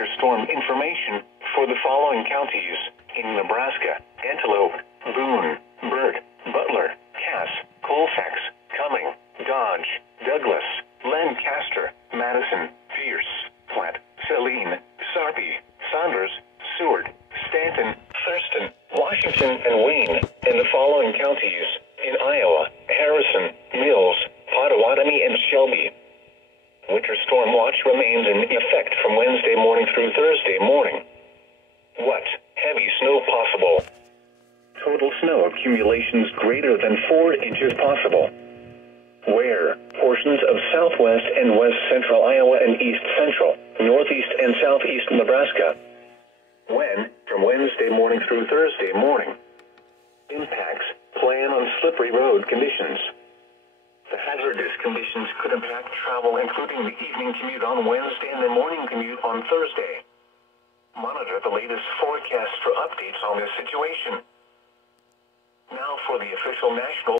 winter storm information for the following counties in Nebraska: Antelope, Boone, Burt, Butler, Cass, Colfax, Cumming, Dodge, Douglas, Lancaster, Madison, Pierce, Platte, Saline, Sarpy, Saunders, Seward, Stanton, Thurston, Washington, and Wayne in the following counties in Iowa: Harrison, Mills, Pottawatomie, and Shelby. Winter storm watch remains in effect from Wednesday morning through Thursday morning. What? Heavy snow possible. Total snow accumulations greater than 4 inches possible. Where? Portions of southwest and west central Iowa and east central, northeast and southeast Nebraska. When? From Wednesday morning through Thursday morning. Impacts: plan on slippery road conditions. The hazardous conditions could impact travel, including the evening commute on Wednesday and the morning commute on Thursday. Monitor the latest forecast for updates on this situation. Now for the official national